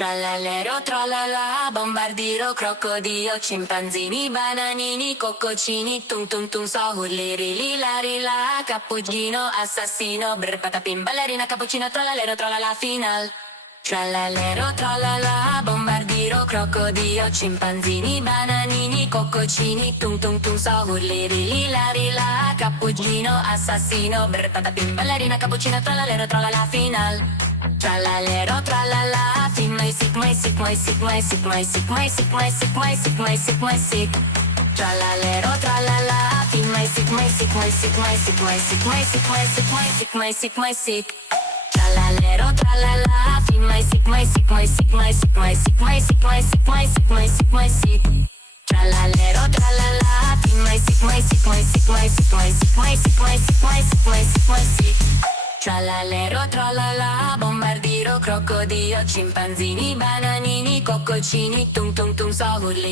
Trallallero, trallala, bombardiro, crocodilo, scimpanzini, bananini, coccocini, tum tum tum, so urliri, lila, rila, cappuccino, assassino, brr, patapim, ballerina, cappuccino, trallallero, trallala, final. Trallallero, trallala, bombardiro, crocodilo, scimpanzini, bananini, coccocini, tum tum tum, so urliri, lila, rila, cappuccino, assassino, brr, patapim, ballerina, cappuccino, trallallero, trallala, final. Trallallero, trallala, fin mai sic, mai sic, mai sic, mai sic, mai sic, mai sic, mai sic, mai sic, mai sic, mai sic. Trallallero, trallala, fin mai sic, mai sic, mai sic, mai sic, mai sic, mai sic, mai sic, mai sic, mai sic, mai sic. Trallallero, trallala, fin mai sic, mai sic, mai sic, mai sic, mai sic, mai sic, mai sic, mai sic, mai sic, mai sic. Trallallero, trallala, fin mai sic, mai sic, mai sic, mai sic, mai sic, mai sic, mai sic, mai sic, mai sic, mai sic. Trallallero, trallala, bombardiro, crocodilo, scimpanzini, bananini, coccocini, tum tum tum, so urli.